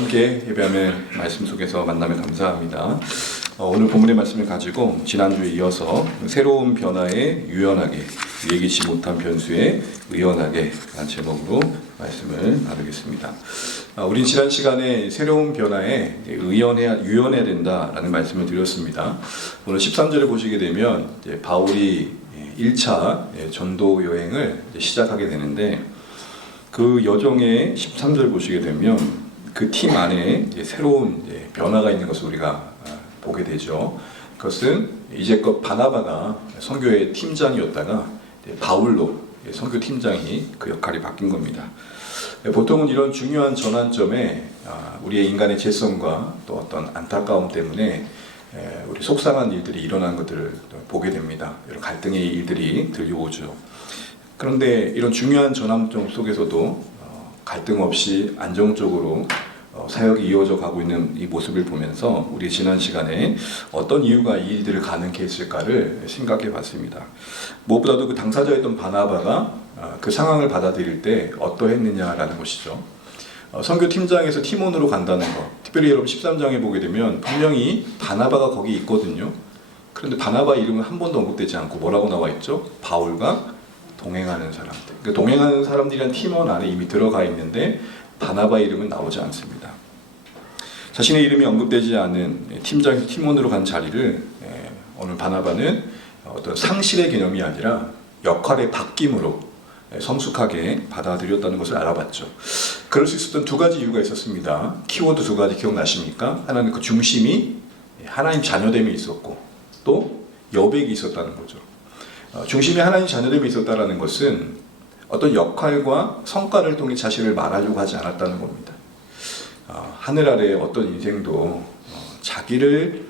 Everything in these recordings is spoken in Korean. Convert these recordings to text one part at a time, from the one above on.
함께 예배하며 말씀 속에서 만나며 감사합니다. 오늘 본문의 말씀을 가지고 지난주에 이어서 새로운 변화에 유연하게, 예기치 못한 변수에 의연하게 라는 제목으로 말씀을 나누겠습니다. 우린 지난 시간에 새로운 변화에 유연해야 된다라는 말씀을 드렸습니다. 오늘 13절을 보시게 되면 바울이 1차 전도 여행을 시작하게 되는데, 그 여정의 13절 보시게 되면 그 팀 안에 새로운 변화가 있는 것을 우리가 보게 되죠. 그것은 이제껏 바나바가 선교의 팀장이었다가 바울로 선교 팀장이 그 역할이 바뀐 겁니다. 보통은 이런 중요한 전환점에 우리의 인간의 죄성과 또 어떤 안타까움 때문에 우리 속상한 일들이 일어나는 것들을 보게 됩니다. 여러 갈등의 일들이 들려오죠. 그런데 이런 중요한 전환점 속에서도 갈등 없이 안정적으로 사역이 이어져 가고 있는 이 모습을 보면서 우리 지난 시간에 어떤 이유가 이 일들을 가능케 했을까를 생각해 봤습니다. 무엇보다도 그 당사자였던 바나바가 그 상황을 받아들일 때 어떠했느냐라는 것이죠. 선교팀장에서 팀원으로 간다는 것, 특별히 여러분 13장에 보게 되면 분명히 바나바가 거기 있거든요. 그런데 바나바 이름은 한 번도 언급되지 않고 뭐라고 나와 있죠? 바울과 동행하는 사람들. 그 동행하는 사람들이란 팀원 안에 이미 들어가 있는데 바나바 이름은 나오지 않습니다. 자신의 이름이 언급되지 않은 팀장에서 팀원으로 간 자리를 오늘 바나바는 어떤 상실의 개념이 아니라 역할의 바뀜으로 성숙하게 받아들였다는 것을 알아봤죠. 그럴 수 있었던 두 가지 이유가 있었습니다. 키워드 두 가지 기억나십니까? 하나는 그 중심이 하나님 자녀됨이 있었고, 또 여백이 있었다는 거죠. 중심이 하나님 자녀됨이 있었다는 것은 어떤 역할과 성과를 통해 자신을 말하려고 하지 않았다는 겁니다. 하늘 아래 어떤 인생도 자기를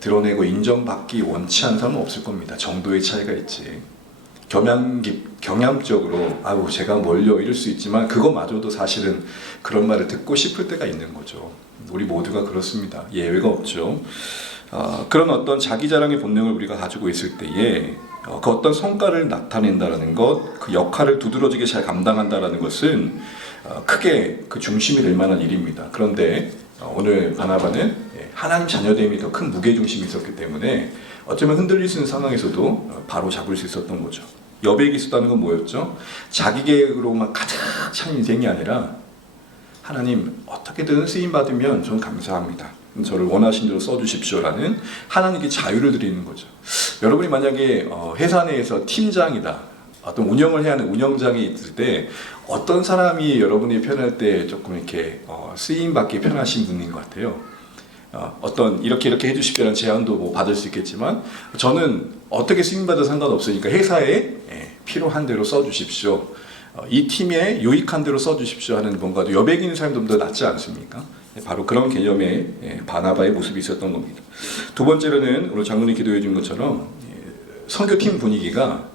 드러내고 인정받기 원치 않는 사람은 없을 겁니다. 정도의 차이가 있지. 경향적으로 제가 뭘요 이럴 수 있지만 그것마저도 사실은 그런 말을 듣고 싶을 때가 있는 거죠. 우리 모두가 그렇습니다. 예외가 없죠. 그런 어떤 자기 자랑의 본능을 우리가 가지고 있을 때에 그 어떤 성과를 나타낸다는 것, 그 역할을 두드러지게 잘 감당한다는 것은 크게 그 중심이 될 만한 일입니다. 그런데 오늘 바나바는 하나님 자녀됨이 더 큰 무게중심이 있었기 때문에 어쩌면 흔들릴 수 있는 상황에서도 바로 잡을 수 있었던 거죠. 여백이 있었다는 건 뭐였죠? 자기 계획으로만 가득 찬 인생이 아니라 하나님 어떻게든 쓰임받으면 저는 감사합니다. 저를 원하신 대로 써주십시오라는 하나님께 자유를 드리는 거죠. 여러분이 만약에 회사 내에서 팀장이다, 어떤 운영을 해야 하는 운영장이 있을 때 어떤 사람이 여러분이 편할 때 조금 이렇게 쓰임받기 편하신 분인 것 같아요. 어떤 이렇게 해주십시오라는 제안도 받을 수 있겠지만, 저는 어떻게 쓰임받아도 상관없으니까 회사에 필요한 대로 써주십시오, 이 팀에 유익한 대로 써주십시오 하는 뭔가 여백 있는 사람들보다 낫지 않습니까? 바로 그런 개념의 바나바의 모습이 있었던 겁니다. 두 번째로는 오늘 장로님 기도해 준 것처럼 선교팀 분위기가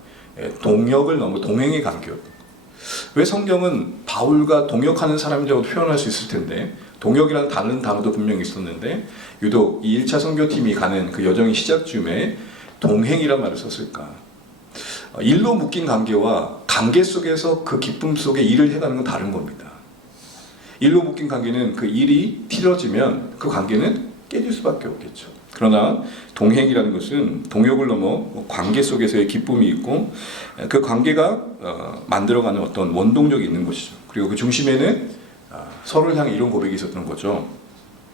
동역을 넘어 동행의 관계였고, 왜 성경은 바울과 동역하는 사람이라고 표현할 수 있을 텐데 동역이라는 다른 단어도 분명히 있었는데 유독 이 1차 선교팀이 가는 그 여정의 시작쯤에 동행이란 말을 썼을까? 일로 묶인 관계와 관계 속에서 그 기쁨 속에 일을 해가는 건 다른 겁니다. 일로 묶인 관계는 그 일이 틀어지면 그 관계는 깨질 수밖에 없겠죠. 그러나 동행이라는 것은 동역을 넘어 관계 속에서의 기쁨이 있고, 그 관계가 만들어가는 어떤 원동력이 있는 것이죠. 그리고 그 중심에는 서로를 향해 이런 고백이 있었던 거죠.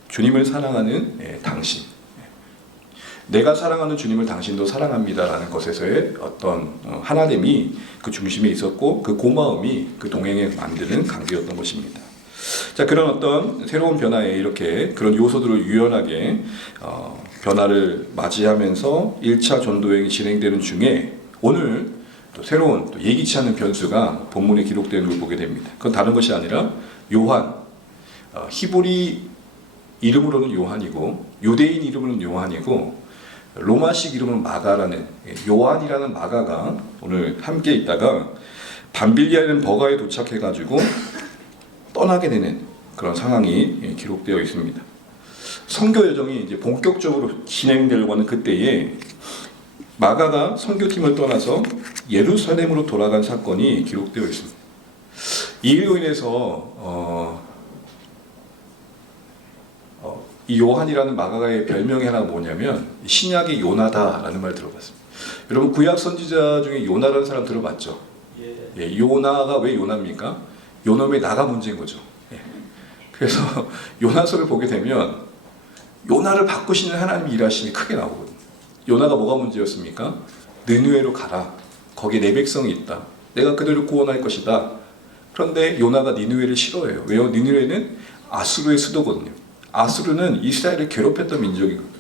주님을 사랑하는 당신, 내가 사랑하는 주님을 당신도 사랑합니다라는 것에서의 어떤 하나됨이 그 중심에 있었고, 그 고마움이 그 동행에 만드는 관계였던 것입니다. 자, 그런 어떤 새로운 변화에 이렇게 그런 요소들을 유연하게 변화를 맞이하면서 1차 전도여행이 진행되는 중에 오늘 또 새로운 또 예기치 않은 변수가 본문에 기록되는 걸 보게 됩니다. 그건 다른 것이 아니라 요한, 히브리 이름으로는 요한이고 유대인 이름으로는 요한이고 로마식 이름은 마가라는, 요한이라는 마가가 오늘 함께 있다가 밤빌리아라는 버가에 도착해가지고 떠나게 되는 그런 상황이 기록되어 있습니다. 선교 여정이 이제 본격적으로 진행되려고 하는 그때에 마가가 선교팀을 떠나서 예루살렘으로 돌아간 사건이 기록되어 있습니다. 이 일로 인해서 이 요한이라는 마가의 별명이 하나 뭐냐면 신약의 요나다라는 말 들어봤습니다. 여러분 구약 선지자 중에 요나라는 사람 들어봤죠? 예, 요나가 왜 요나입니까? 요놈의 나가 문제인 거죠. 예. 그래서 요나서를 보게 되면 요나를 바꾸시는 하나님의 일하심이 크게 나오거든요. 요나가 뭐가 문제였습니까? 느느웨로 가라. 거기에 내 백성이 있다. 내가 그들을 구원할 것이다. 그런데 요나가 니느웨를 싫어해요. 왜요? 니느웨는 아수르의 수도거든요. 아수르는 이스라엘을 괴롭혔던 민족이거든요.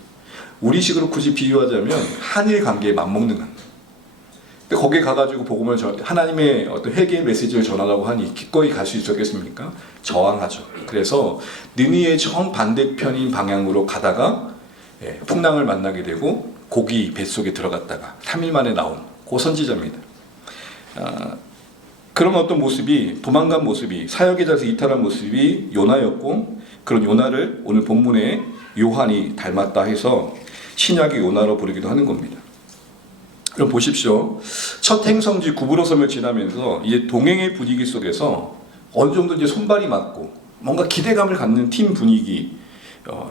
우리식으로 굳이 비유하자면 한일 관계에 맞먹는 관계. 근데 거기에 가가지고 복음을 하나님의 어떤 회개의 메시지를 전하라고 하니 기꺼이 갈 수 있었겠습니까? 저항하죠. 그래서 니느웨의 정반대편인 방향으로 가다가 풍랑을 만나게 되고 고기 뱃속에 들어갔다가 3일 만에 나온 그 선지자입니다. 그런 어떤 모습이, 도망간 모습이, 사역의 자리에서 이탈한 모습이 요나였고, 그런 요나를 오늘 본문에 요한이 닮았다 해서 신약의 요나로 부르기도 하는 겁니다. 그럼 보십시오. 첫 행성지 구브로섬을 지나면서 이제 동행의 분위기 속에서 어느 정도 이제 손발이 맞고 뭔가 기대감을 갖는 팀 분위기,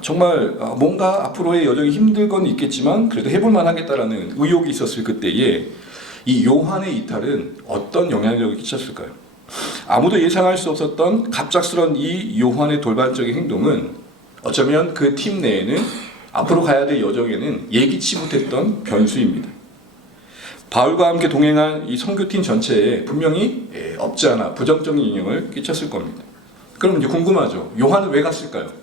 정말 뭔가 앞으로의 여정이 힘들 건 있겠지만 그래도 해볼만 하겠다라는 의욕이 있었을 그때에 이 요한의 이탈은 어떤 영향력을 끼쳤을까요? 아무도 예상할 수 없었던 갑작스런 이 요한의 돌발적인 행동은 어쩌면 그 팀 내에는 앞으로 가야 될 여정에는 예기치 못했던 변수입니다. 바울과 함께 동행한 이 선교팀 전체에 분명히 없지 않아 부정적인 영향을 끼쳤을 겁니다. 그럼 이제 궁금하죠. 요한은 왜 갔을까요?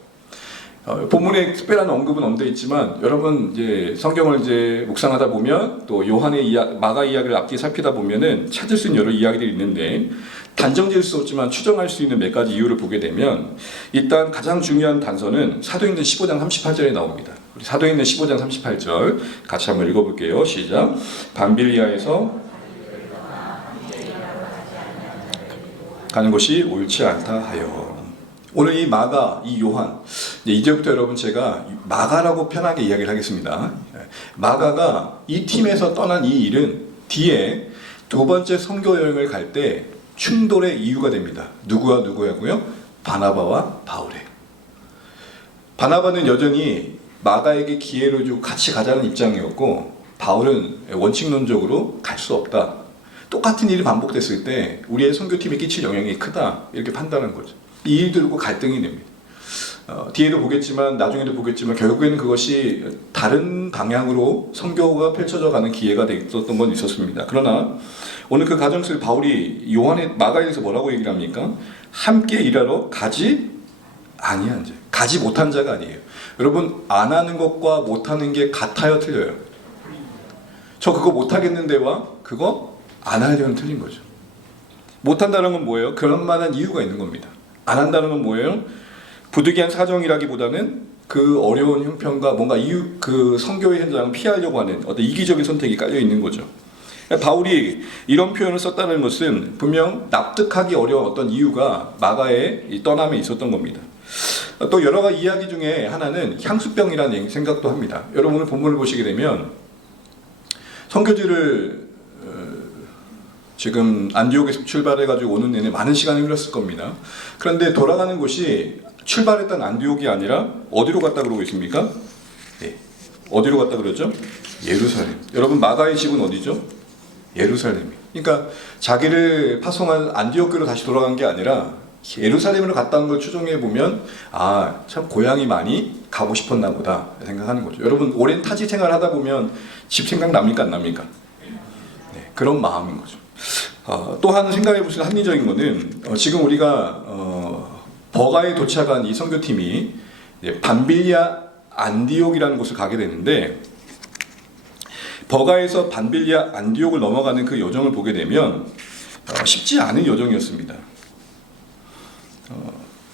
본문에 특별한 언급은 없돼 있지만 여러분 이제 성경을 이제 묵상하다 보면 또 요한의 마가 이야기를 앞뒤 살피다 보면은 찾을 수 있는 여러 이야기들이 있는데 단정지을 수 없지만 추정할 수 있는 몇 가지 이유를 보게 되면 일단 가장 중요한 단서는 사도행전 15장 38절에 나옵니다. 우리 사도행전 15장 38절 같이 한번 읽어볼게요. 시작. 밤빌리아에서 가는 것이 옳지 않다 하여. 오늘 이 마가, 이 요한, 이제부터 여러분 제가 마가라고 편하게 이야기를 하겠습니다. 마가가 이 팀에서 떠난 이 일은 뒤에 두 번째 선교 여행을 갈 때 충돌의 이유가 됩니다. 누구와 누구야고요? 바나바와 바울이에요. 바나바는 여전히 마가에게 기회를 주고 같이 가자는 입장이었고 바울은 원칙론적으로 갈 수 없다. 똑같은 일이 반복됐을 때 우리의 선교팀에 끼칠 영향이 크다. 이렇게 판단한 거죠. 이 일 들고 갈등이 됩니다. 뒤에도 보겠지만 나중에도 보겠지만 결국에는 그것이 다른 방향으로 선교가 펼쳐져 가는 기회가 있었던 건 있었습니다. 그러나 오늘 그 가정 속에 바울이 요한의 마가에 대해서 뭐라고 얘기를 합니까? 함께 일하러 가지 아니한 자, 가지 못한 자가 아니에요. 여러분 안 하는 것과 못하는 게 같아요, 틀려요? 저 그거 못하겠는데와 그거 안 하려면 틀린 거죠. 못한다는 건 뭐예요? 그런 만한 이유가 있는 겁니다. 안 한다는 건 뭐예요? 부득이한 사정이라기보다는 그 어려운 형편과 뭔가 그 선교의 현장을 피하려고 하는 어떤 이기적인 선택이 깔려 있는 거죠. 바울이 이런 표현을 썼다는 것은 분명 납득하기 어려운 어떤 이유가 마가의 이 떠남에 있었던 겁니다. 또 여러 가지 이야기 중에 하나는 향수병이라는 생각도 합니다. 여러분 오늘 본문을 보시게 되면 선교지를 지금 안디옥에서 출발해가지고 오는 내내 많은 시간이 흘렀을 겁니다. 그런데 돌아가는 곳이 출발했던 안디옥이 아니라 어디로 갔다 그러고 있습니까? 네. 어디로 갔다 그러죠? 예루살렘. 여러분 마가의 집은 어디죠? 예루살렘. 그러니까 자기를 파송한 안디옥교로 다시 돌아간 게 아니라 예루살렘으로 갔다는 걸 추정해 보면 아, 참 고향이 많이 가고 싶었나 보다 생각하는 거죠. 여러분 오랜 타지 생활 하다 보면 집 생각 납니까 안 납니까? 네, 그런 마음인 거죠. 또 한 생각해 보시는 합리적인 거는 지금 우리가 버가에 도착한 이 선교팀이 반빌리아 안디옥이라는 곳을 가게 되는데 버가에서 반빌리아 안디옥을 넘어가는 그 여정을 보게 되면 쉽지 않은 여정이었습니다.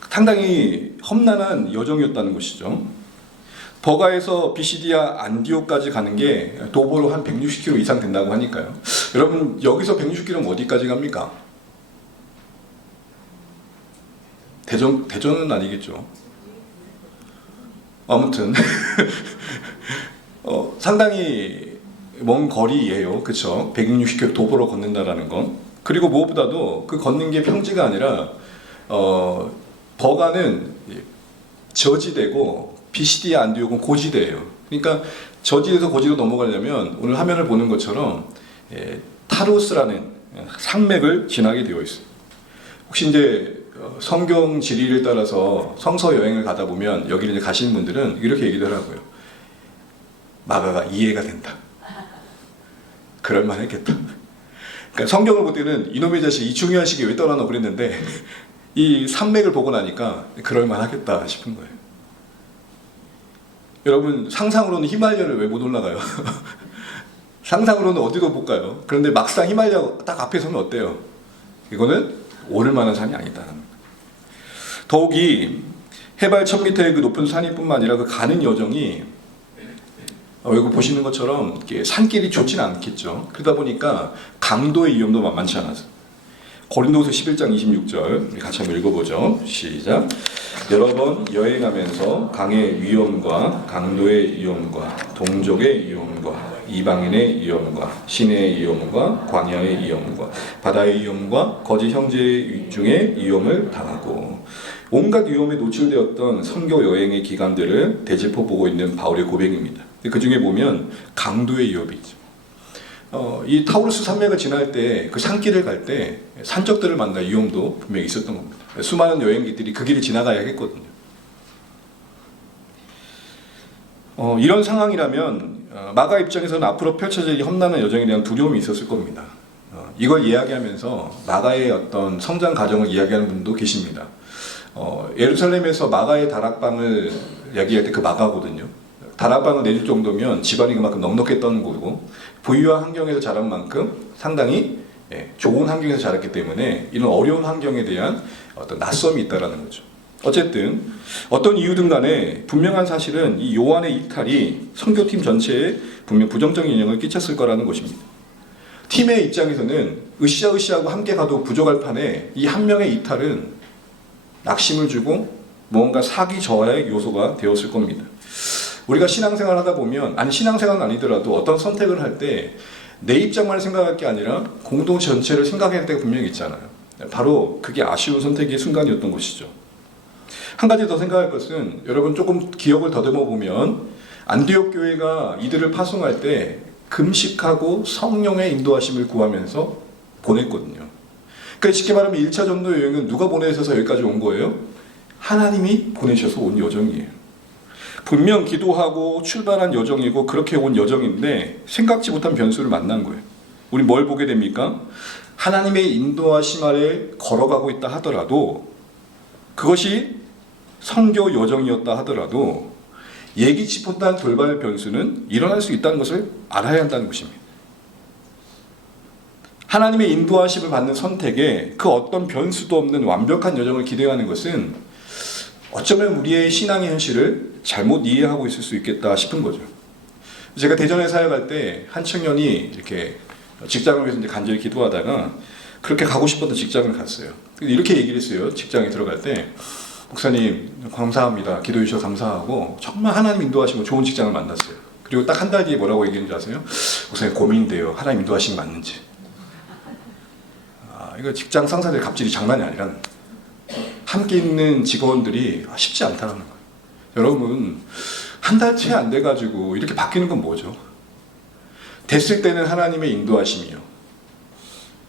상당히 험난한 여정이었다는 것이죠. 버가에서 비시디아 안디옥까지 가는 게 도보로 한 160km 이상 된다고 하니까요. 여러분 여기서 160km면 어디까지 갑니까? 대전은 아니겠죠. 아무튼 상당히 먼 거리예요. 그렇죠? 160km 도보로 걷는다라는 건. 그리고 무엇보다도 그 걷는 게 평지가 아니라 버가는 저지대고 BCD 안디옥은 고지대예요. 그러니까 저지에서 고지로 넘어가려면 오늘 화면을 보는 것처럼 타로스라는 산맥을 지나게 되어 있어요. 혹시 이제 성경 지리를 따라서 성서 여행을 가다 보면 여기를 이제 가시는 분들은 이렇게 얘기를 하고요. 마가가 이해가 된다. 그럴만했겠다. 그러니까 성경을 볼 때는 이놈의 자식 이 중요한 시기에 왜 떠나노 그랬는데 이 산맥을 보고 나니까 그럴만하겠다 싶은 거예요. 여러분 상상으로는 히말라야를 왜 못 올라가요? 상상으로는 어디도 못 가요. 그런데 막상 히말라야 딱 앞에 서면 어때요? 이거는 오를 만한 산이 아니다. 더욱이 해발 1000m의 그 높은 산일 뿐만 아니라 그 가는 여정이 여기 보시는 것처럼 산길이 좋지는 않겠죠. 그러다 보니까 강도의 위험도 만만치 않아서 고린도서 11장 26절 같이 한번 읽어보죠. 시작. 여러 번 여행하면서 강의 위험과 강도의 위험과 동족의 위험과 이방인의 위험과 시내의 위험과 광야의 위험과 바다의 위험과 거짓 형제 중에 위험을 당하고 온갖 위험에 노출되었던 선교 여행의 기간들을 되짚어 보고 있는 바울의 고백입니다. 그 중에 보면 강도의 위협이 있죠. 이 타우루스 산맥을 지날 때 그 산길을 갈 때 산적들을 만날 위험도 분명히 있었던 겁니다. 수많은 여행객들이 그 길을 지나가야겠거든요. 이런 상황이라면 마가 입장에서는 앞으로 펼쳐질 험난한 여정에 대한 두려움이 있었을 겁니다. 이걸 이야기하면서 마가의 어떤 성장 과정을 이야기하는 분도 계십니다. 예루살렘에서 마가의 다락방을 이야기할 때 그 마가거든요. 다락방을 내줄 정도면 집안이 그만큼 넉넉했던 거고 부유한 환경에서 자란 만큼 상당히 좋은 환경에서 자랐기 때문에 이런 어려운 환경에 대한 어떤 낯섦이 있다라는 거죠. 어쨌든 어떤 이유든 간에 분명한 사실은 이 요한의 이탈이 선교팀 전체에 분명 부정적인 영향을 끼쳤을 거라는 것입니다. 팀의 입장에서는 으쌰으쌰하고 함께 가도 부족할 판에 이 한 명의 이탈은 낙심을 주고 무언가 사기 저하의 요소가 되었을 겁니다. 우리가 신앙생활 하다 보면, 아니 신앙생활은 아니더라도 어떤 선택을 할 때 내 입장만 생각할 게 아니라 공동 전체를 생각해야 때가 분명히 있잖아요. 바로 그게 아쉬운 선택의 순간이었던 것이죠. 한 가지 더 생각할 것은 여러분 조금 기억을 더듬어 보면 안디옥 교회가 이들을 파송할 때 금식하고 성령의 인도하심을 구하면서 보냈거든요. 그러니까 쉽게 말하면 1차 전도 여행은 누가 보내셔서 여기까지 온 거예요? 하나님이 보내셔서 온 여정이에요. 분명 기도하고 출발한 여정이고 그렇게 온 여정인데 생각지 못한 변수를 만난 거예요. 우리 뭘 보게 됩니까? 하나님의 인도하심 아래 걸어가고 있다 하더라도 그것이 선교 여정이었다 하더라도 예기치 못한 돌발 변수는 일어날 수 있다는 것을 알아야 한다는 것입니다. 하나님의 인도하심을 받는 선택에 그 어떤 변수도 없는 완벽한 여정을 기대하는 것은 어쩌면 우리의 신앙의 현실을 잘못 이해하고 있을 수 있겠다 싶은 거죠. 제가 대전에 사역할 때 한 청년이 이렇게 직장을 위해서 이제 간절히 기도하다가 그렇게 가고 싶었던 직장을 갔어요. 이렇게 얘기를 했어요. 직장에 들어갈 때 목사님 감사합니다. 기도해 주셔서 감사하고 정말 하나님 인도하시고 좋은 직장을 만났어요. 그리고 딱 한 달 뒤에 뭐라고 얘기했는지 아세요? 목사님 고민돼요. 하나님 인도하신 게 맞는지. 이거 직장 상사들 갑질이 장난이 아니라는 거예요. 함께 있는 직원들이 쉽지 않다는 거예요. 여러분 한 달 채 안 돼가지고 이렇게 바뀌는 건 뭐죠? 됐을 때는 하나님의 인도하심이요.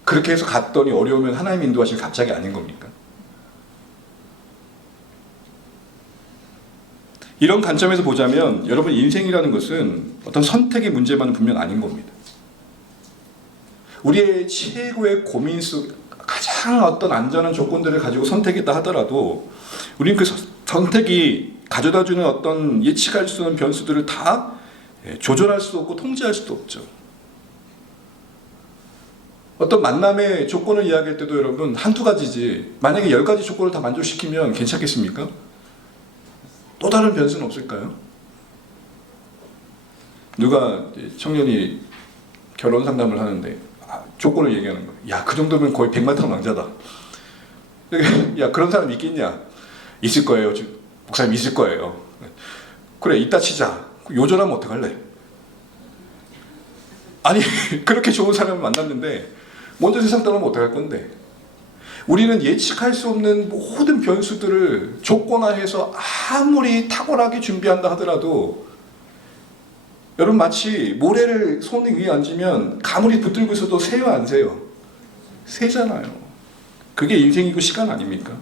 그렇게 해서 갔더니 어려우면 하나님의 인도하심이 갑자기 아닌 겁니까? 이런 관점에서 보자면 여러분 인생이라는 것은 어떤 선택의 문제만은 분명 아닌 겁니다. 우리의 최고의 고민 속 가장 어떤 안전한 조건들을 가지고 선택했다 하더라도 우리는 그 선택이 가져다주는 어떤 예측할 수 없는 변수들을 다 조절할 수 없고 통제할 수도 없죠. 어떤 만남의 조건을 이야기할 때도 여러분 한두 가지지 만약에 10가지 조건을 다 만족시키면 괜찮겠습니까? 또 다른 변수는 없을까요? 누가 청년이 결혼 상담을 하는데 조건을 얘기하는 거예요. 야, 그 정도면 거의 백마탄 왕자다. 야, 그런 사람 있겠냐? 있을 거예요. 목사님 있을 거예요. 그래, 이따 치자. 요절하면 어떡할래? 아니, 그렇게 좋은 사람을 만났는데 먼저 세상 떠나면 어떡할 건데? 우리는 예측할 수 없는 모든 변수들을 조건화해서 아무리 탁월하게 준비한다 하더라도 여러분 마치 모래를 손 위에 얹으면 가물이 붙들고 있어도 새요 안 새요? 새잖아요. 그게 인생이고 시간 아닙니까?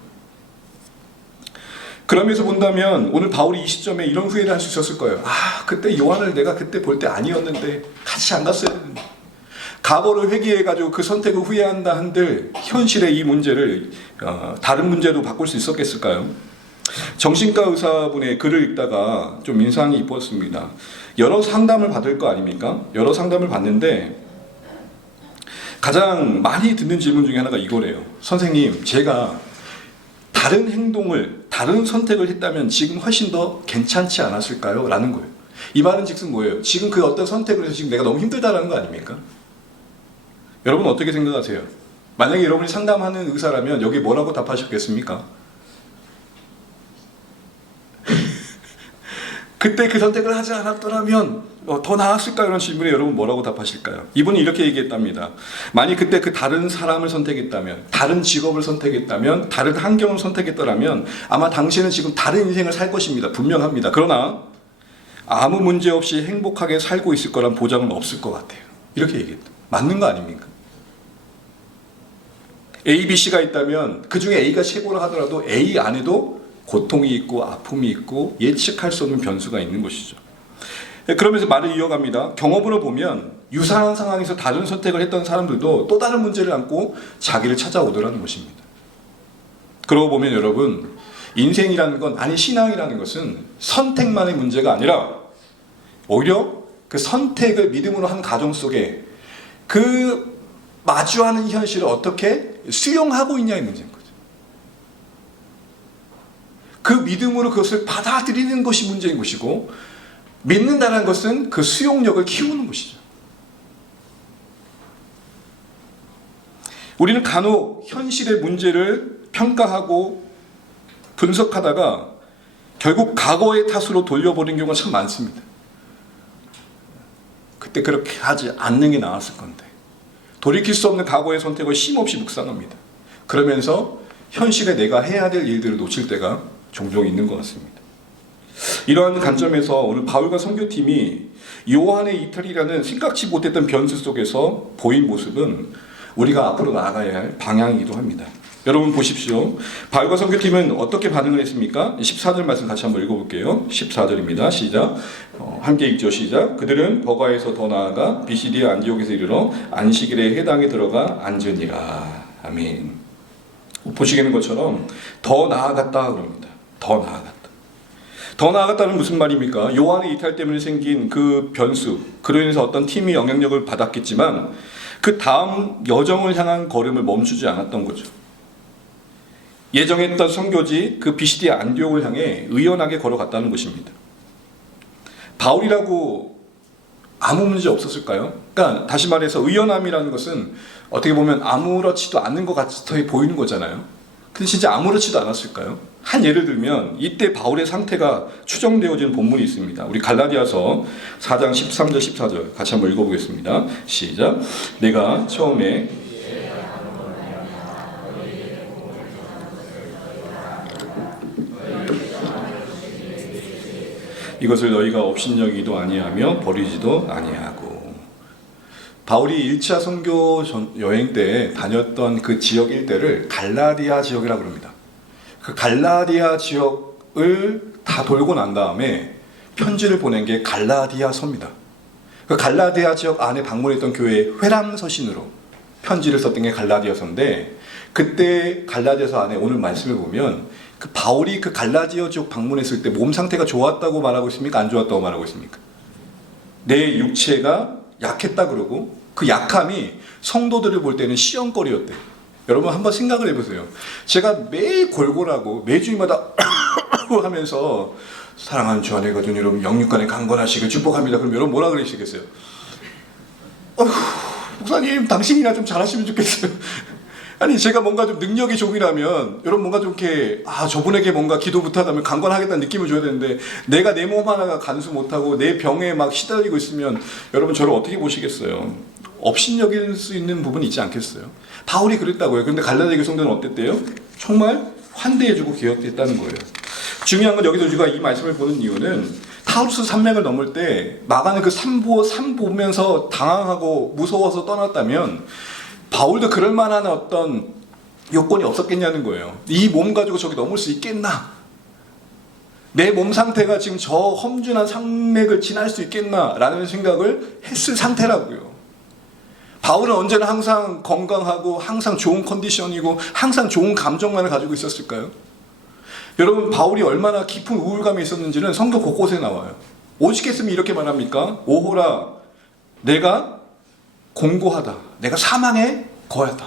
그러면서 본다면 오늘 바울이 이 시점에 이런 후회를 할 수 있었을 거예요. 아, 그때 요한을 내가 그때 볼 때 아니었는데 같이 안 갔어야 되는데. 과거를 회개해가지고 그 선택을 후회한다 한들 현실의 이 문제를 다른 문제로 바꿀 수 있었겠을까요? 정신과 의사분의 글을 읽다가 좀 인상이 깊었습니다. 여러 상담을 받을 거 아닙니까? 여러 상담을 받는데 가장 많이 듣는 질문 중에 하나가 이거래요. 선생님, 제가 다른 행동을, 다른 선택을 했다면 지금 훨씬 더 괜찮지 않았을까요? 라는 거예요. 이 말은 즉슨 뭐예요? 지금 그 어떤 선택을 해서 지금 내가 너무 힘들다라는 거 아닙니까? 여러분 어떻게 생각하세요? 만약에 여러분이 상담하는 의사라면 여기 뭐라고 답하셨겠습니까? 그때 그 선택을 하지 않았더라면 더 나았을까? 이런 질문에 여러분 뭐라고 답하실까요? 이분이 이렇게 얘기했답니다. 만약 그때 그 다른 사람을 선택했다면, 다른 직업을 선택했다면, 다른 환경을 선택했더라면 아마 당신은 지금 다른 인생을 살 것입니다. 분명합니다. 그러나 아무 문제 없이 행복하게 살고 있을 거란 보장은 없을 것 같아요. 이렇게 얘기했다. 맞는 거 아닙니까? A, B, C가 있다면 그 중에 A가 최고라 하더라도 A 안에도 고통이 있고 아픔이 있고 예측할 수 없는 변수가 있는 것이죠. 그러면서 말을 이어갑니다. 경험으로 보면 유사한 상황에서 다른 선택을 했던 사람들도 또 다른 문제를 안고 자기를 찾아오더라는 것입니다. 그러고 보면 여러분, 인생이라는 건, 아니 신앙이라는 것은 선택만의 문제가 아니라 오히려 그 선택을 믿음으로 한 가정 속에 그 마주하는 현실을 어떻게 수용하고 있냐의 문제인 거죠. 그 믿음으로 그것을 받아들이는 것이 문제인 것이고, 믿는다는 것은 그 수용력을 키우는 것이죠. 우리는 간혹 현실의 문제를 평가하고 분석하다가 결국 과거의 탓으로 돌려버리는 경우가 참 많습니다. 그때 그렇게 하지 않는 게 나았을 건데, 돌이킬 수 없는 과거의 선택을 쉼없이 묵상합니다. 그러면서 현실에 내가 해야 될 일들을 놓칠 때가 종종 있는 것 같습니다. 이러한 관점에서 오늘 바울과 선교팀이 요한의 이탈이라는 생각지 못했던 변수 속에서 보인 모습은 우리가 앞으로 나아가야 할 방향이기도 합니다. 여러분 보십시오. 바울과 선교팀은 어떻게 반응을 했습니까? 14절 말씀 같이 한번 읽어볼게요. 14절입니다. 시작. 함께 읽죠. 시작. 그들은 버가에서 더 나아가 비시디아 안디옥에서 이르러 안식일에 회당에 들어가 앉으니라. 아멘. 보시겠는 것처럼 더 나아갔다 그럽니다. 더 나아갔다. 더 나아갔다는 무슨 말입니까? 요한의 이탈 때문에 생긴 그 변수, 그로 인해서 어떤 팀이 영향력을 받았겠지만 그 다음 여정을 향한 걸음을 멈추지 않았던 거죠. 예정했던 선교지 그 비시디아 안디옥을 향해 의연하게 걸어갔다는 것입니다. 바울이라고 아무 문제 없었을까요? 그러니까 다시 말해서 의연함이라는 것은 어떻게 보면 아무렇지도 않은 것 같아 보이는 거잖아요. 근데 진짜 아무렇지도 않았을까요? 한 예를 들면 이때 바울의 상태가 추정되어지는 본문이 있습니다. 우리 갈라디아서 4장 13절 14절 같이 한번 읽어보겠습니다. 시작. 내가 처음에 이것을 너희가 업신여기도 아니하며 버리지도 아니하고. 바울이 1차 선교 여행 때 다녔던 그 지역 일대를 갈라디아 지역이라고 합니다. 그 갈라디아 지역을 다 돌고 난 다음에 편지를 보낸 게 갈라디아서입니다. 그 갈라디아 지역 안에 방문했던 교회의 회람서신으로 편지를 썼던 게 갈라디아서인데, 그때 갈라디아서 안에 오늘 말씀을 보면 그 바울이 그 갈라디아 지역 방문했을 때 몸 상태가 좋았다고 말하고 있습니까? 안 좋았다고 말하고 있습니까? 내 육체가 약했다 그러고 그 약함이 성도들을 볼 때는 시험거리였대. 여러분 한번 생각을 해보세요. 제가 매일 골골하고 매주마다 하면서 사랑하는 주 안에 거든 여러분 영육간에 강건하시길 축복합니다. 그럼 여러분 뭐라 그러시겠어요? 목사님 당신이나 좀 잘하시면 좋겠어요. 아니 제가 뭔가 좀 능력이 종이라면 여러분 뭔가 좀 이렇게 저분에게 뭔가 기도 부탁하면 강건하겠다는 느낌을 줘야 되는데, 내가 내 몸 하나가 간수 못하고 내 병에 막 시달리고 있으면 여러분 저를 어떻게 보시겠어요? 업신여길 수 있는 부분이 있지 않겠어요? 바울이 그랬다고요. 그런데 갈라디아 성도는 어땠대요? 정말 환대해주고 기억했다는 거예요. 중요한 건 여기서 우리가 이 말씀을 보는 이유는 타우루스 산맥을 넘을 때 마가는 그 산 보면서 당황하고 무서워서 떠났다면 바울도 그럴 만한 어떤 요건이 없었겠냐는 거예요. 이 몸 가지고 저기 넘을 수 있겠나? 내 몸 상태가 지금 저 험준한 산맥을 지날 수 있겠나? 라는 생각을 했을 상태라고요. 바울은 언제나 항상 건강하고 항상 좋은 컨디션이고 항상 좋은 감정만을 가지고 있었을까요? 여러분, 바울이 얼마나 깊은 우울감이 있었는지는 성경 곳곳에 나와요. 오직했으면 이렇게 말합니까? 오호라, 내가 공고하다. 내가 사망에 거하다.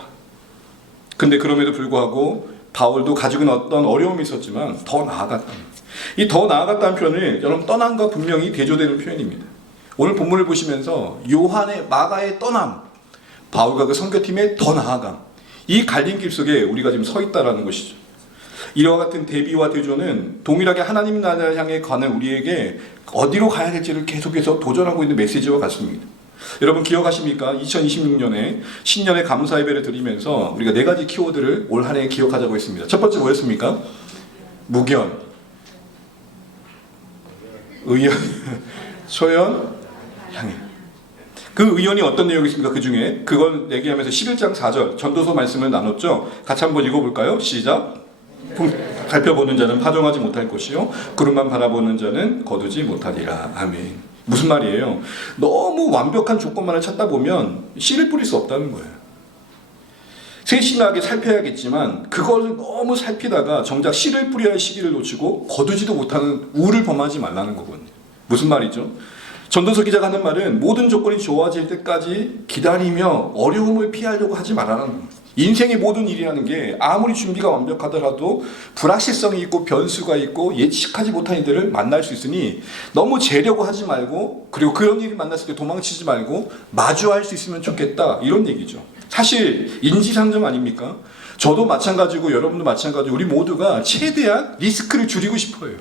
근데 그럼에도 불구하고 바울도 가지고 있는 어떤 어려움이 있었지만 더 나아갔다. 이 더 나아갔다는 표현을 여러분 떠남과 분명히 대조되는 표현입니다. 오늘 본문을 보시면서 요한의 마가의 떠남, 바울과 그 선교팀의 더 나아감, 이 갈림길 속에 우리가 지금 서 있다라는 것이죠. 이와 같은 대비와 대조는 동일하게 하나님 나라를 향해 가는 우리에게 어디로 가야 될지를 계속해서 도전하고 있는 메시지와 같습니다. 여러분 기억하십니까? 2026년에 신년의 감사 예배를 드리면서 우리가 4가지 키워드를 올 한 해 기억하자고 했습니다. 첫 번째 뭐였습니까? 무견, 의연, 소연, 향해. 그 의연이 어떤 내용이 있습니까? 그 중에 그걸 얘기하면서 11장 4절 전도서 말씀을 나눴죠. 같이 한번 읽어볼까요? 시작. 살펴보는 자는 파종하지 못할 것이요 구름만 바라보는 자는 거두지 못하리라. 아멘. 무슨 말이에요? 너무 완벽한 조건만을 찾다 보면 씨를 뿌릴 수 없다는 거예요. 세심하게 살펴야겠지만 그걸 너무 살피다가 정작 씨를 뿌려야 할 시기를 놓치고 거두지도 못하는 우를 범하지 말라는 거거든요. 무슨 말이죠? 전도서 기자가 하는 말은 모든 조건이 좋아질 때까지 기다리며 어려움을 피하려고 하지 말라는 겁니다. 인생의 모든 일이라는 게 아무리 준비가 완벽하더라도 불확실성이 있고 변수가 있고 예측하지 못한 일들을 만날 수 있으니 너무 재려고 하지 말고, 그리고 그런 일이 만났을 때 도망치지 말고 마주할 수 있으면 좋겠다, 이런 얘기죠. 사실 인지상정 아닙니까? 저도 마찬가지고 여러분도 마찬가지고 우리 모두가 최대한 리스크를 줄이고 싶어요.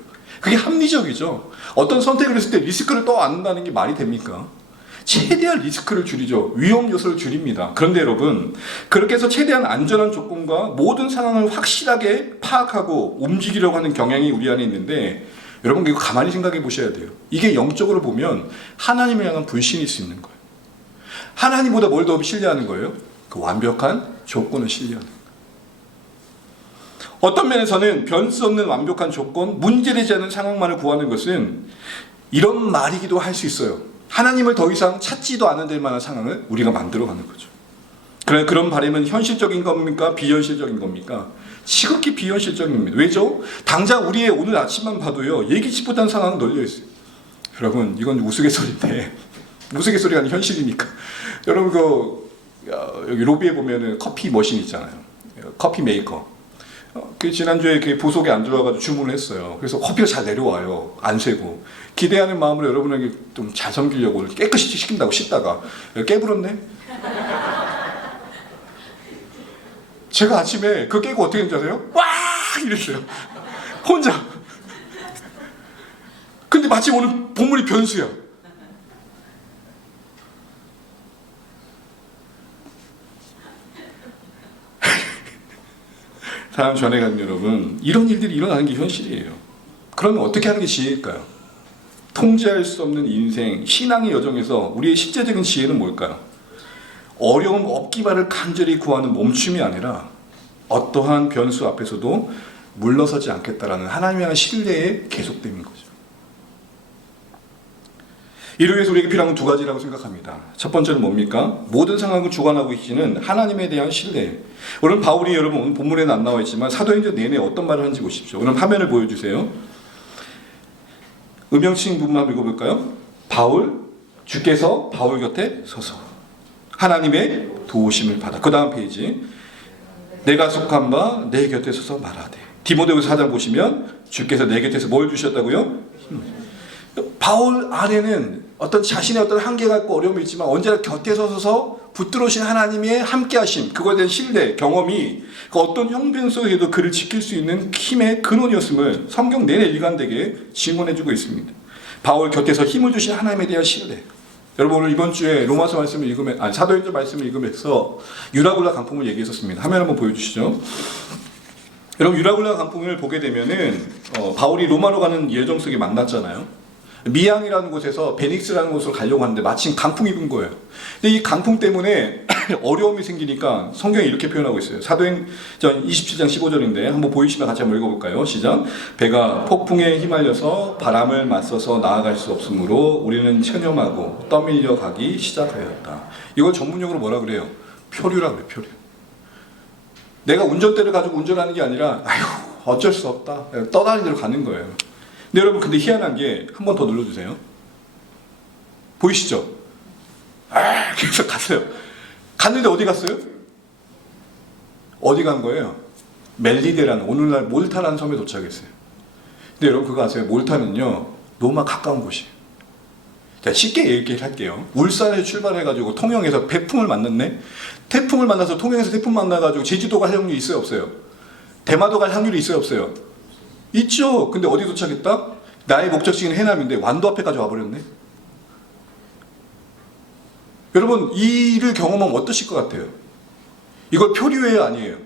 그게 합리적이죠. 어떤 선택을 했을 때 리스크를 또 안 한다는 게 말이 됩니까? 최대한 리스크를 줄이죠. 위험 요소를 줄입니다. 그런데 여러분, 그렇게 해서 최대한 안전한 조건과 모든 상황을 확실하게 파악하고 움직이려고 하는 경향이 우리 안에 있는데, 여러분 이거 가만히 생각해 보셔야 돼요. 이게 영적으로 보면 하나님에 향한 불신일 수 있는 거예요. 하나님보다 뭘 더 신뢰하는 거예요? 그 완벽한 조건을 신뢰하는 거예요. 어떤 면에서는 변수 없는 완벽한 조건, 문제되지 않은 상황만을 구하는 것은 이런 말이기도 할 수 있어요. 하나님을 더 이상 찾지도 않은 될 만한 상황을 우리가 만들어가는 거죠. 그런 바람은 현실적인 겁니까? 비현실적인 겁니까? 지극히 비현실적입니다. 왜죠? 당장 우리의 오늘 아침만 봐도요, 예기치 못한 상황은 널려있어요. 여러분, 이건 우스갯소리인데, 우스갯소리가 아닌 현실이니까. 여러분, 여기 로비에 보면은 커피 머신 있잖아요. 커피 메이커. 그 지난주에 그 보석에 안 들어와가지고 주문을 했어요. 그래서 커피가 잘 내려와요. 안 새고. 기대하는 마음으로 여러분에게 좀 잘 섬기려고 깨끗이 시킨다고 씻다가 깨부렸네? 제가 아침에 그거 깨고 어떻게 했는지 아세요? 와! 이랬어요. 혼자. 근데 마침 오늘 본물이 변수야. 사람 전에 간 여러분, 이런 일들이 일어나는 게 현실이에요. 그러면 어떻게 하는 게 지혜일까요? 통제할 수 없는 인생, 신앙의 여정에서 우리의 실제적인 지혜는 뭘까요? 어려움 없기만을 간절히 구하는 멈춤이 아니라 어떠한 변수 앞에서도 물러서지 않겠다라는 하나님에 대한 신뢰의 계속됨인 거죠. 이를 위해서 우리에게 필요한 건 2가지라고 생각합니다. 첫 번째는 뭡니까? 모든 상황을 주관하고 계시는 하나님에 대한 신뢰. 오늘 바울이 여러분 오늘 본문에는 안 나와 있지만 사도행전 내내 어떤 말을 하는지 보십시오. 오늘 화면을 보여주세요. 음영칭 부분만 읽어볼까요? 바울, 주께서 바울 곁에 서서 하나님의 도우심을 받아. 그 다음 페이지. 내가 속한 바 내 곁에 서서 말하되. 디모데후서 4장 보시면 주께서 내 곁에서 뭘 주셨다고요? 바울 안에는 어떤 자신의 어떤 한계가 있고 어려움이 있지만 언제나 곁에 서서 붙들어오신 하나님의 함께하심, 그거에 대한 신뢰, 경험이 그 어떤 형편 속에도 그를 지킬 수 있는 힘의 근원이었음을 성경 내내 일관되게 증언해주고 있습니다. 바울 곁에서 힘을 주신 하나님에 대한 신뢰. 여러분 오늘 이번 주에 로마서 말씀을 읽으면 사도행전 말씀을 읽으면서 유라굴라 강풍을 얘기했었습니다. 화면 한번 보여주시죠. 여러분 유라굴라 강풍을 보게 되면은 바울이 로마로 가는 예정 속에 만났잖아요. 미양이라는 곳에서 베닉스라는 곳으로 가려고 하는데 마침 강풍이 분 거예요. 근데 이 강풍 때문에 어려움이 생기니까 성경이 이렇게 표현하고 있어요. 사도행전 27장 15절인데 한번 보이시면 같이 한번 읽어볼까요? 시작. 배가 폭풍에 휘말려서 바람을 맞서서 나아갈 수 없으므로 우리는 체념하고 떠밀려 가기 시작하였다. 이걸 전문용어로 뭐라 그래요? 표류라 그래요. 표류. 내가 운전대를 가지고 운전하는 게 아니라 아휴 어쩔 수 없다. 떠다니는 대로 가는 거예요. 근데 여러분 근데 희한한 게 한 번 더 눌러주세요. 보이시죠? 계속 갔어요. 갔는데 어디 갔어요? 어디 간 거예요? 멜리데라는 오늘날 몰타라는 섬에 도착했어요. 근데 여러분 그거 아세요? 몰타는요 로마 가까운 곳이에요. 자, 쉽게 얘기할게요. 울산에서 출발해가지고 통영에서 태풍을 만났네. 태풍을 만나서 통영에서 태풍 만나가지고 제주도 갈 확률이 있어요 없어요? 대마도 갈 확률이 있어요 없어요? 있죠. 근데 어디 도착했다? 나의 목적지는 해남인데 완도 앞에까지 와버렸네. 여러분 이 일을 경험하면 어떠실 것 같아요? 이걸 표류예요 아니에요?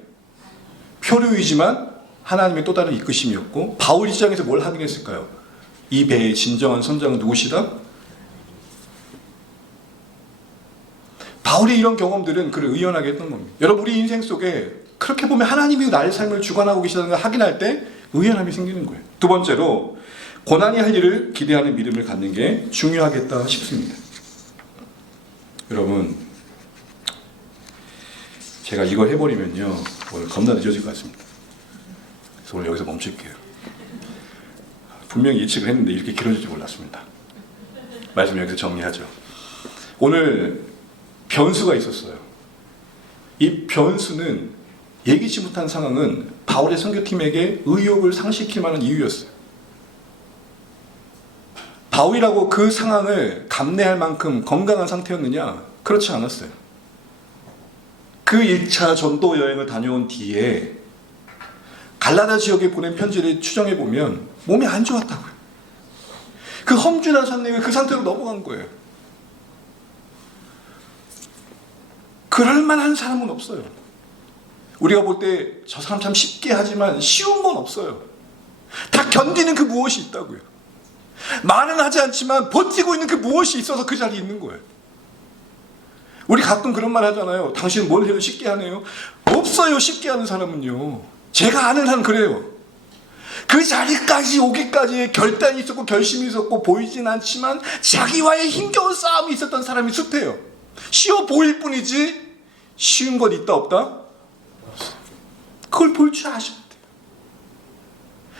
표류이지만 하나님의 또 다른 이끄심이었고 바울 입장에서 뭘 하긴 했을까요? 이 배의 진정한 선장은 누구시다? 바울의 이런 경험들은 그를 의연하게 했던 겁니다. 여러분 우리 인생 속에 그렇게 보면 하나님이 나의 삶을 주관하고 계시다는 걸 확인할 때 의연함이 생기는 거예요. 두 번째로 고난이 할 일을 기대하는 믿음을 갖는 게 중요하겠다 싶습니다. 여러분 제가 이걸 해버리면요 오늘 겁나 늦어질 것 같습니다. 그래서 오늘 여기서 멈출게요. 분명히 예측을 했는데 이렇게 길어질 줄 몰랐습니다. 말씀 여기서 정리하죠. 오늘 변수가 있었어요. 이 변수는 예기치 못한 상황은 바울의 선교팀에게 의욕을 상실시킬 만한 이유였어요. 바울이라고 그 상황을 감내할 만큼 건강한 상태였느냐? 그렇지 않았어요. 그 1차 전도 여행을 다녀온 뒤에 갈라다 지역에 보낸 편지를 추정해보면 몸이 안 좋았다고요. 그 험준한 산맥을 그 상태로 넘어간 거예요. 그럴 만한 사람은 없어요. 우리가 볼 때 저 사람 참 쉽게 하지만 쉬운 건 없어요. 다 견디는 그 무엇이 있다고요. 말은 하지 않지만 버티고 있는 그 무엇이 있어서 그 자리에 있는 거예요. 우리 가끔 그런 말 하잖아요. 당신은 뭘 해도 쉽게 하네요. 없어요 쉽게 하는 사람은요. 제가 아는 한 그래요. 그 자리까지 오기까지의 결단이 있었고 결심이 있었고 보이진 않지만 자기와의 힘겨운 싸움이 있었던 사람이 숱해요. 쉬워 보일 뿐이지 쉬운 것 있다 없다? 그걸 볼 줄 아셔야 돼요.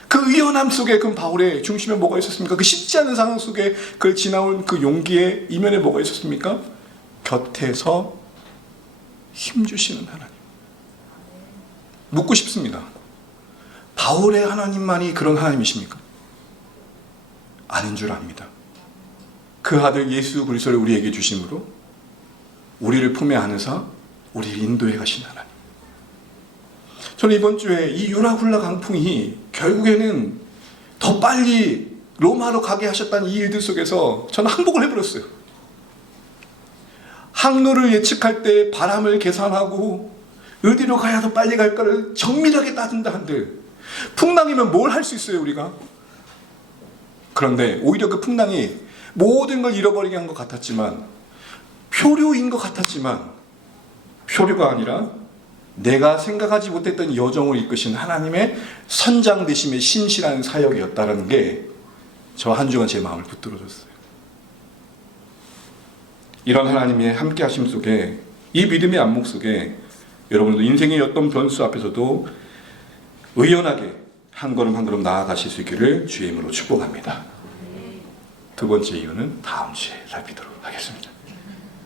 그 의연함 속에 그 바울의 중심에 뭐가 있었습니까? 그 쉽지 않은 상황 속에 그를 지나온 그 용기의 이면에 뭐가 있었습니까? 곁에서 힘주시는 하나님. 묻고 싶습니다. 바울의 하나님만이 그런 하나님이십니까? 아닌 줄 압니다. 그 아들 예수 그리스도를 우리에게 주심으로 우리를 품에 안으사 우리를 인도해 가신 하나님. 저는 이번 주에 이 유라굴라 강풍이 결국에는 더 빨리 로마로 가게 하셨다는 이 일들 속에서 저는 항복을 해버렸어요. 항로를 예측할 때 바람을 계산하고 어디로 가야 더 빨리 갈까를 정밀하게 따진다 한들 풍랑이면 뭘 할 수 있어요 우리가? 그런데 오히려 그 풍랑이 모든 걸 잃어버리게 한 것 같았지만 표류인 것 같았지만 표류가 아니라 내가 생각하지 못했던 여정을 이끄신 하나님의 선장되심의 신실한 사역이었다는 게 저 한 주간 제 마음을 붙들어줬어요. 이런 하나님의 함께 하심 속에 이 믿음의 안목 속에 여러분도 인생의 어떤 변수 앞에서도 의연하게 한 걸음 한 걸음 나아가실 수 있기를 주의 이름으로 축복합니다. 두 번째 이유는 다음 주에 살피도록 하겠습니다.